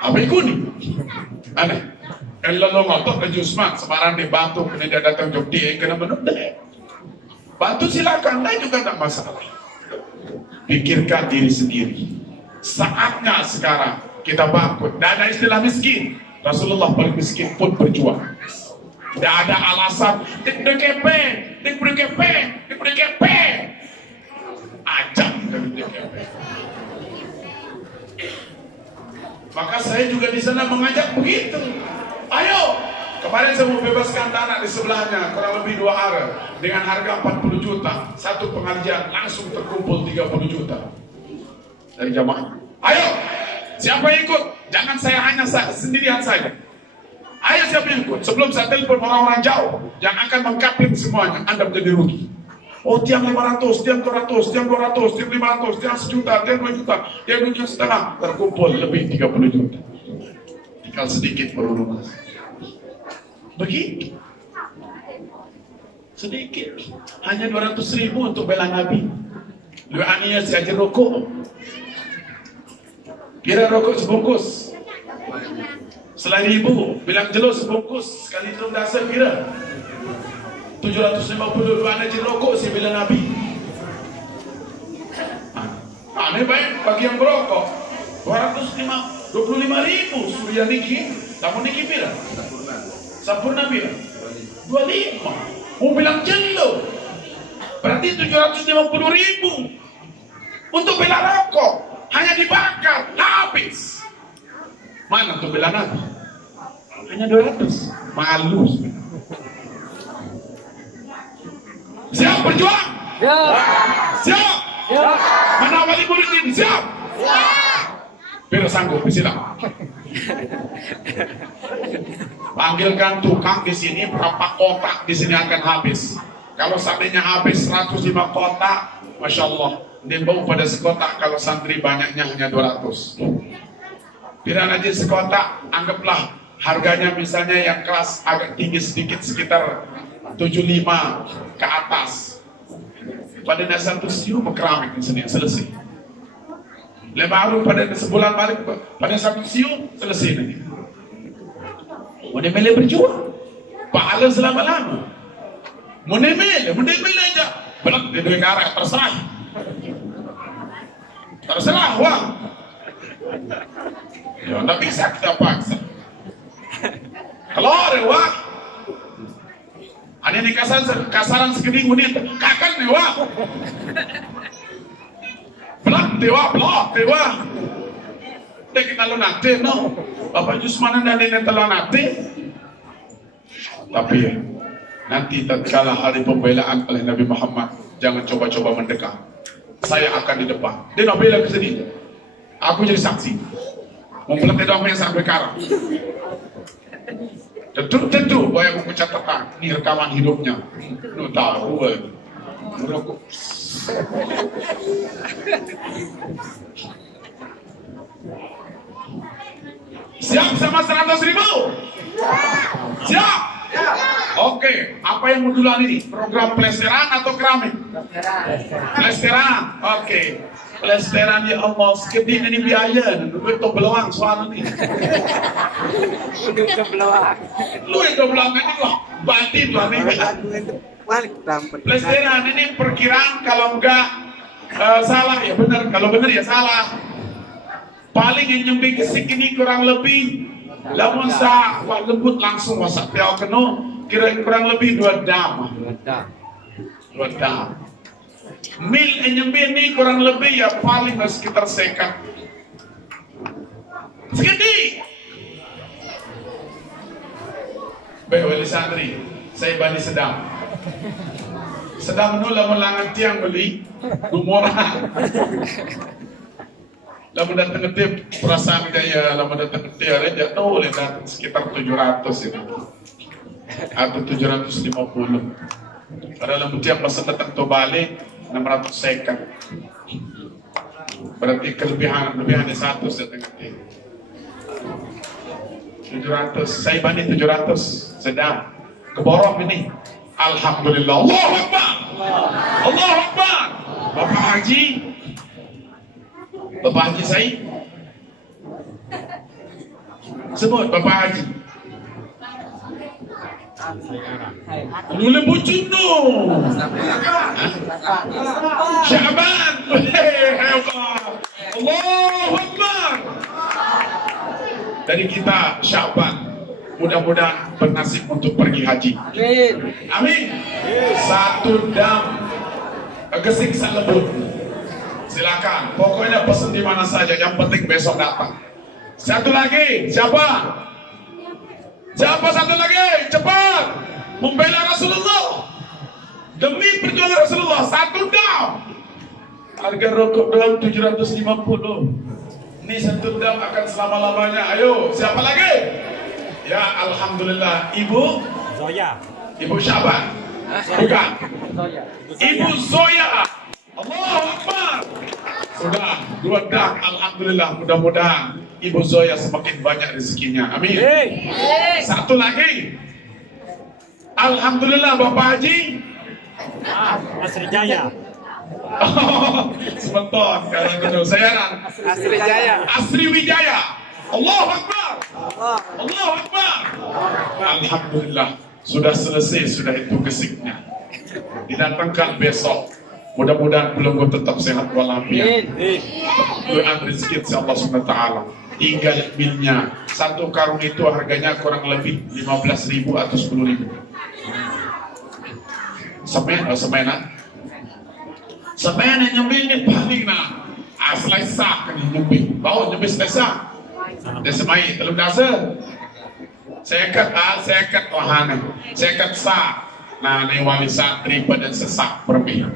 Apa ikut ni? Aneh. Kalau lo ngotot ke Jusman, sebarang dia bantu, kena dia datang jog dia, kena menunda. Bantu silakan, lain juga tak masalah. Pikirkan diri sendiri. Saatnya sekarang kita bangkit. Dan ada istilah miskin. Rasulullah paling miskin pun berjuang. Tidak ada alasan. Dik kepe. Ajak dari kepe. Maka saya juga di sana mengajak begitu. Ayo, kemarin saya mau bebaskan tanah di sebelahnya kurang lebih 2 hari dengan harga 40 juta. Satu pengajian langsung terkumpul 30 juta dari jamaah. Ayo, siapa yang ikut? Jangan saya hanya sendirian saja. Ayo siapa yang ikut? Sebelum saya telepon orang-orang jauh, jangan akan mengkapling semuanya. Anda menjadi rugi. Oh tiang 500, tiang 200, tiang 200, tiang 500, tiang 1 juta, tiang 2 juta, tiang 2,5 juta. Terkumpul lebih 30 juta. Tinggal sedikit berurus. Begitu. Sedikit. Hanya 200.000 untuk bela Nabi. Lu aninya si ajar rokok. Kira rokok sebungkus. Selain ibu, bilang jelus sebungkus. Sekali jelum dasar kira. 752 anak rokok si bela Nabi. Ini baik bagi yang berokok. 25.000 Surya Niki. Namun Niki bilang Sampurna bilang 25. Mau bilang jelo. Berarti 750.000 untuk bela rokok. Hanya dibakar, habis. Mana untuk bela Nabi? Hanya 200. Malu. Siap berjuang? Ya. Siap? Ya. Mana wali murid ini? Siap? Biar sanggup, silakan. Panggilkan tukang di sini, berapa kotak di sini akan habis. Kalau seandainya habis 105 kotak, Masya Allah, dia bau pada sekotak. Kalau santri banyaknya hanya 200. Bila aja sekotak, anggaplah harganya misalnya yang kelas agak tinggi sedikit, sekitar 75 ke atas. Pada dasar itu siu keramik di sini, selesai. Baru pada sebulan balik, pada satu siu selesai nanti. Mudah-mudahan berjuang, pahala selama-lama. Mudah-mudahan aja. Berat di dua karat, terserah wah. Ya, tak bisa kita paksa. Keluar wah. Ada di kasaran segini unit, kakan nih wah. Belak dewa. Dek kita lo nate no. Bapak Jusmanan dan nenek telah nate. Tapi nanti tatkala hari pembelaan oleh Nabi Muhammad, jangan coba-coba mendekat. Saya akan di depan. Dia nak bela ke sini. Aku jadi saksi. Mempelatih doang yang sampai karang. Tentu bahwa aku catatan. Ini rekaman hidupnya. Lu tahu merokok. Siap sama 100.000? Siap? Oke, apa yang mau duluan ini? Program plesteran atau keramik? Plesteran. Oke. Plesteran ya Allah, segede ini biaya. Duit itu beluang soal ini. Lu itu beluang ini loh. Batin loh ini. Plesteran ini perkiraan kalau enggak salah ya benar, kalau benar ya salah. Paling yang nyampe kesik ini kurang lebih lamun sa wah lembut langsung wasak piau keno kira kurang lebih 2 dam. 2 dam. Mil yang nyampe ini kurang lebih ya paling sekitar sekat. Segini. Baik wali santri, saya bani sedang menolak melangan tiang beli gumora. Lama datang ketip perasaan gaya, lama datang ketip aja tahu lihat sekitar 700 itu atau 750. Padahal lama tiap pas datang to balik 600 sekat. Berarti kelebihannya 1 setengah ketip. 700, saya banding 700 sedang keborong ini. Alhamdulillah. Allahu Akbar. Allahu Akbar. Bapak Haji Said. Sebut Bapak Haji. Lule bucin tu. Syaban. Allahu Akbar. Dari kita Syaban. Mudah-mudahan bernasib untuk pergi haji. Amin. 1 dam gesik salebut. Silakan. Pokoknya pesan di mana saja. Yang penting besok datang. 1 lagi. Siapa? Siapa 1 lagi? Cepat. Membela Rasulullah. Demi perjuangan Rasulullah. 1 dam. Harga rokok doang 750. Ini 1 dam akan selama-lamanya. Ayo. Siapa lagi? Ya Alhamdulillah. Ibu Zoya. Ibu Syaban. Bukan. Ibu Zoya. Allahu Akbar. Sudah 2 dam. Alhamdulillah. Mudah-mudahan Ibu Zoya semakin banyak rezekinya. Amin. 1 lagi. Alhamdulillah Bapak Haji Asri Jaya. Sebentar. Kalau saya Asri Wijaya. Allahu Akbar. Allahu Akbar. Alhamdulillah. Sudah selesai, sudah itu gesiknya. Didatangkan besok. Mudah-mudahan pelunggu tetap sehat walafiat. Doa rezeki Allah SWT. Tinggal milnya. 1 karung itu harganya kurang lebih 15.000 atau 10.000. Semen yang nyambil ini paling nak. Selesai kan nyambil. Bawa nyambil selesai. Dia semai telur dasar. Sekat wahana. Sekat sah. Nah, ini wali santri pada sesak berpihak.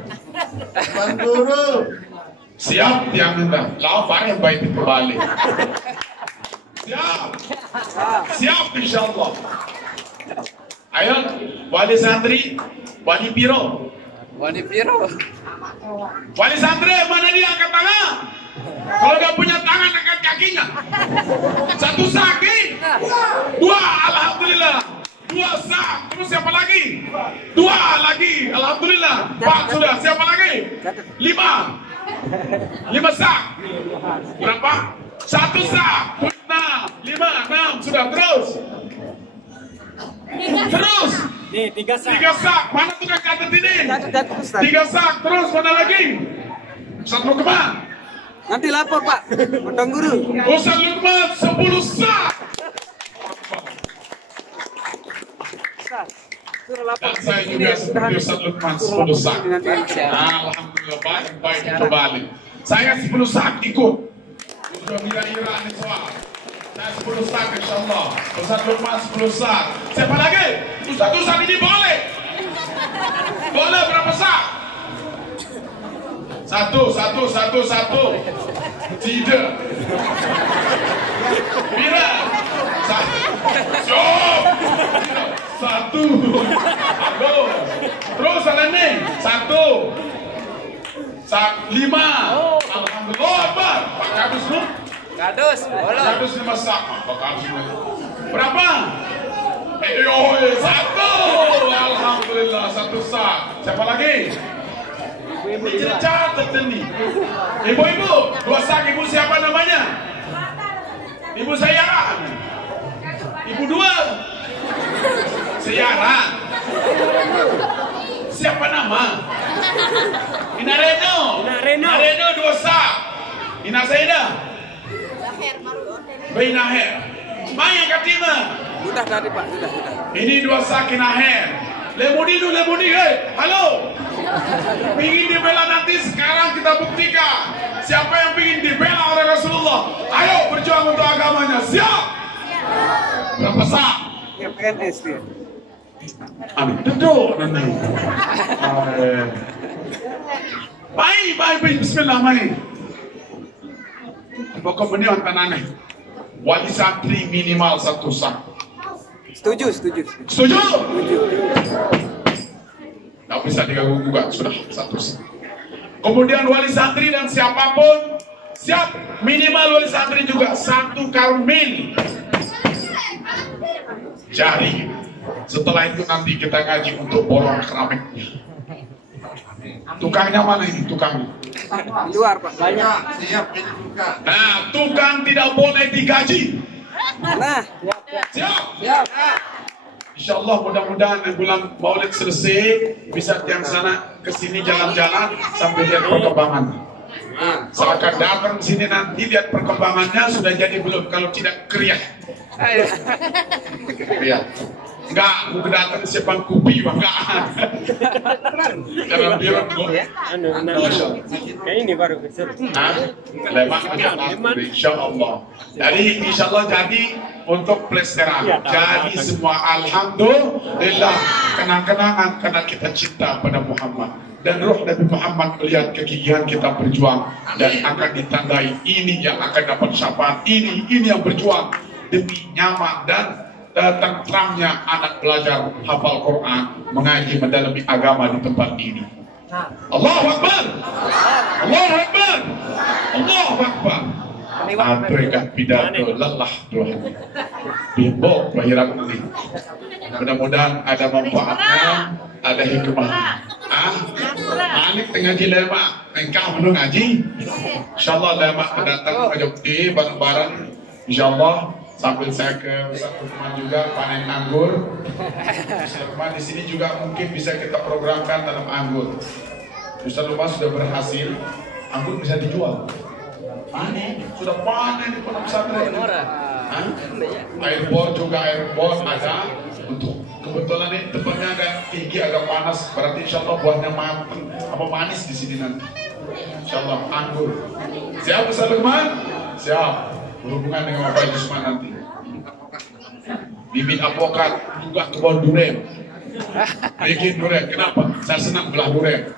Siap tiang anda. Lapar yang baik itu balik. Siap. Siap insyaallah. Ayo, wali santri, wali piro. Wani Piro. Wali santri, mana dia angkat tangan? Kalau nggak punya tangan, angkat kakinya. Satu saki, dua, alhamdulillah. Dua sak, terus siapa lagi? Dua lagi, alhamdulillah. Empat sudah, siapa lagi? Lima sak. Berapa? Satu sak. Enam, sudah terus. Terus. Nih, 3 sak. 3 sak. Mana tukang catat ini? Catat, Ustaz. 3 sak. Terus mana lagi? Ustaz Lukman. Nanti lapor, Pak. Potong guru. Ustaz Lukman 10 sak. Ustaz, suruh lapor. Dan saya juga seperti Ustaz Lukman 10 sak. Alhamdulillah, baik kembali. Saya 10 sak ikut. Sudah mira-ira nih soal. Saya 10 sak insyaallah. Ustaz Lukman 10 sak. Siapa lagi? Ustaz ini boleh. Boleh berapa sak? Satu. Tidak. Mira. Satu. Aduh. Terus ini. 1. 5. Alhamdulillah. Akbar. Pak Kadus lu. Kadus, boleh. Kadus 5 sak. Pak Kadus. Berapa? 1. Alhamdulillah 1 sak. Siapa lagi? Ibu catat ini. Ibu-ibu, 2 sak. Ibu siapa namanya? Ibu saya. Ibu 2. Sayara. Siapa nama? Ina Reno. Reno 2 sak. Ina Zaida. Ina Her. Maya Katima. Sudah tadi, Pak. Sudah. Ini 2 sak Ina Her. Lemudi, halo. Pingin dibela nanti, sekarang kita buktikan. Siapa yang pingin dibela oleh Rasulullah? Ayo berjuang untuk agamanya. Siap? Berapa sak? Ya, PNS dia. Amin. Duduk nanti. Baik. Bismillah, baik. Pokok beliau tanahnya. Wali santri minimal 1 sak. Setuju. Tidak bisa diganggu juga, sudah 1 sak. Kemudian wali santri dan siapapun siap, minimal wali santri juga 1 karung mil. Jari. Setelah itu nanti kita ngaji untuk borong keramiknya. Tukangnya mana ini? Tukangnya Di luar, Pak. Banyak. Nah, tukang tidak boleh digaji. Nah, Siap. Insya Allah mudah-mudahan bulan Maulid selesai bisa yang sana ke sini jalan-jalan sampai lihat perkembangan. Silakan datang sini nanti lihat perkembangannya sudah jadi belum, kalau tidak kriak. Kriak. Enggak, aku datang siapa kopi enggak. Jangan bilang ini baru besar. Lemak insya Allah. Jadi insya Allah jadi untuk plesteran. Jadi semua alhamdulillah kenang-kenangan karena kita cinta pada Muhammad. Dan roh Nabi Muhammad melihat kegigihan kita berjuang dan akan ditandai ini yang akan dapat syafaat, ini yang berjuang demi nyaman dan tentramnya anak belajar hafal Quran, mengaji, mendalami agama di tempat ini. Allahu Akbar. Allahu Akbar. Allahu Akbar. Berikan pidato lelah Tuhan. Bimbok lahiran ini. Mudah-mudahan ada manfaatnya, ada hikmahnya. Alik ngaji lemak, engkau belum ngaji. Insyaallah lemak datang ke bareng-bareng. Insyaallah. Sambil saya ke Ustaz Lukman juga panen anggur. Ustaz Lukman di sini juga mungkin bisa kita programkan tanam anggur. Ustaz Lukman sudah berhasil, anggur bisa dijual. Panen, sudah panen di pondok pesantren. Airball juga ada untuk kebetulan ini tempatnya agak tinggi, agak panas. Berarti insya Allah buahnya matang, manis di sini nanti. Insya Allah anggur. Siap Ustaz Lukman? Siap. Berhubungan dengan Bapak Yusman nanti. Bibit apokat juga kebun durian. Bikin durian. Kenapa? Saya senang belah durian.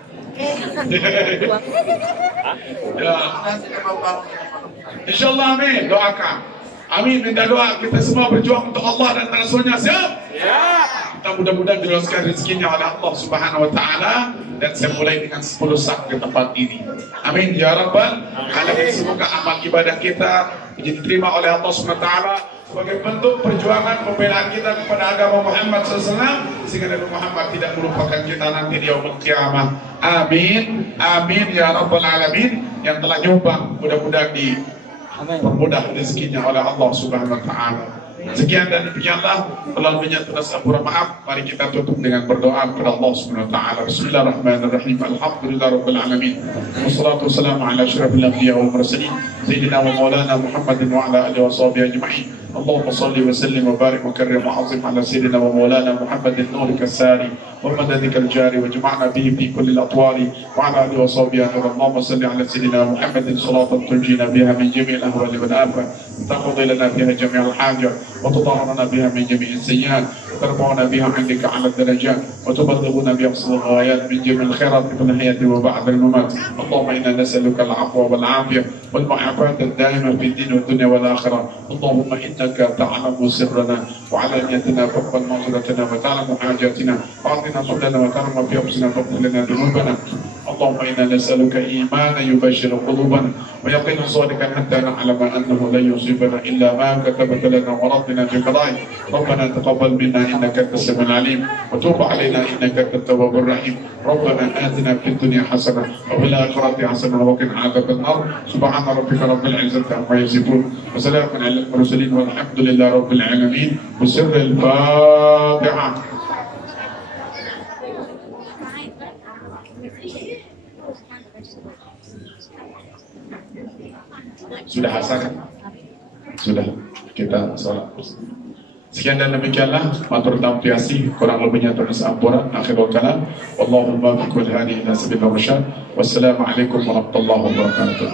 Ya. Insyaallah amin, doakan. Amin, minta doa kita semua berjuang untuk Allah dan Rasulnya. Siap? Siap. Kita mudah-mudahan diluaskan rezekinya oleh Allah Subhanahu wa taala, dan saya mulai dengan 10 sak ke tempat ini. Amin ya rabbal alamin. Semoga amal ibadah kita diterima oleh Allah Subhanahu wa taala sebagai bentuk perjuangan pembelaan kita kepada agama Muhammad SAW, sehingga Nabi Muhammad tidak melupakan kita nanti di yaumul qiyamah. Amin, amin ya rabbal alamin. Yang telah nyumbang mudah-mudahan dipermudah rezekinya oleh Allah Subhanahu wa taala. Sekian dan demikianlah melalui terasa pura maaf. Mari kita tutup dengan berdoa kepada Allah Subhanahu wa taala. Bismillahirrahmanirrahim. Alhamdulillahirabbil alamin. Wassalatu wassalamu ala asyrafil anbiya'i wal mursalin sayyidina wa maulana Muhammadin wa ala alihi washabihi ajma'in. اللهم صل وسلم وبارك وكرم وعظم على سيدنا ومولانا محمد نورك الساري ومددك الجاري، واجمعنا به في كل الاطوار وعلى اله وصحبه. اللهم صل على سيدنا محمد صلاة تنجينا بها من جميع الاهوال والافات، تقضي لنا بها جميع الحاجات، وتطهرنا بها من جميع السيئات، وترفعنا بها عندك على الدرجات، وتبلغنا باقصى الغايات من جميع الخيرات في الحياه وبعد الممات. اللهم انا نسالك العفو والعافيه والمعافاه الدائمه في الدين والدنيا والاخره. اللهم انك تعلم سرنا وعلانيتنا، فاقبل مغفرتنا وتعلم حاجاتنا، واعطنا سبلنا وتعلم في انفسنا، فاغفر لنا ذنوبنا. اللهم انا نسالك ايمانا يبشر قلوبنا، ويقينا صادقا حتى نعلم انه لن يصيبنا الا ما كتبت لنا وربنا في قضائك. ربنا تقبل منا انك انت السميع العليم، وتوب علينا انك انت التواب الرحيم. ربنا اتنا في الدنيا حسنه وفي الاخره حسنه وقنا عذاب النار. سبحان ربك رب العزه عما يصفون، وسلام على المرسلين، والحمد لله رب العالمين. بسر الفاتحه. Sudah hasan? Sudah, kita salat. Sekian dan demikianlah, matur tampiasi, kurang lebihnya tulis ampura. Akhirul kalam, Allahumma fi kulli hadi ila sabil rasyad. Wassalamualaikum warahmatullahi wabarakatuh.